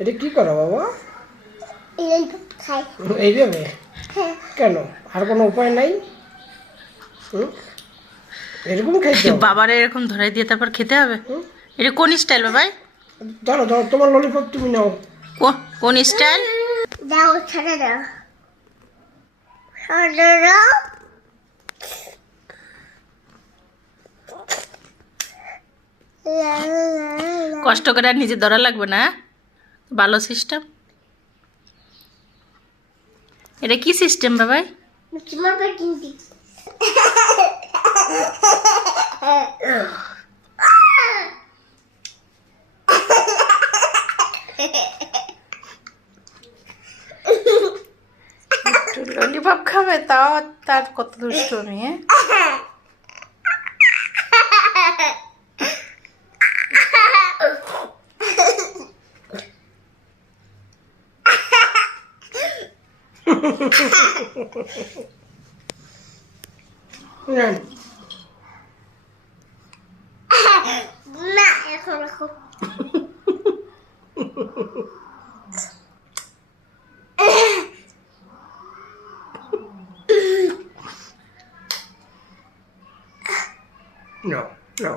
এটা কি করো বাবা? খাই। এইভাবে কেন? আর কোনো উপায় নাই? এরকম খাইতে হবে? বাবারে এরকম ধরাই দিয়ে তারপর খেতে হবে? এটা কোন স্টাইল বাবাই? ধরো ধরো, তোমার ললিপপ তুমি নাও। কোন স্টাইল? দাও, ছেড়ে দাও, ছেড়ে দাও। কষ্ট করে আর নিজে ধরা লাগবে না। ভালো সিস্টেম। এটা কি সিস্টেম বাবাই? তোমার পেটিংটি। ললিপপ খাবে তাও তার কত দুষ্টুমি। না, এখন রাখো। No, no.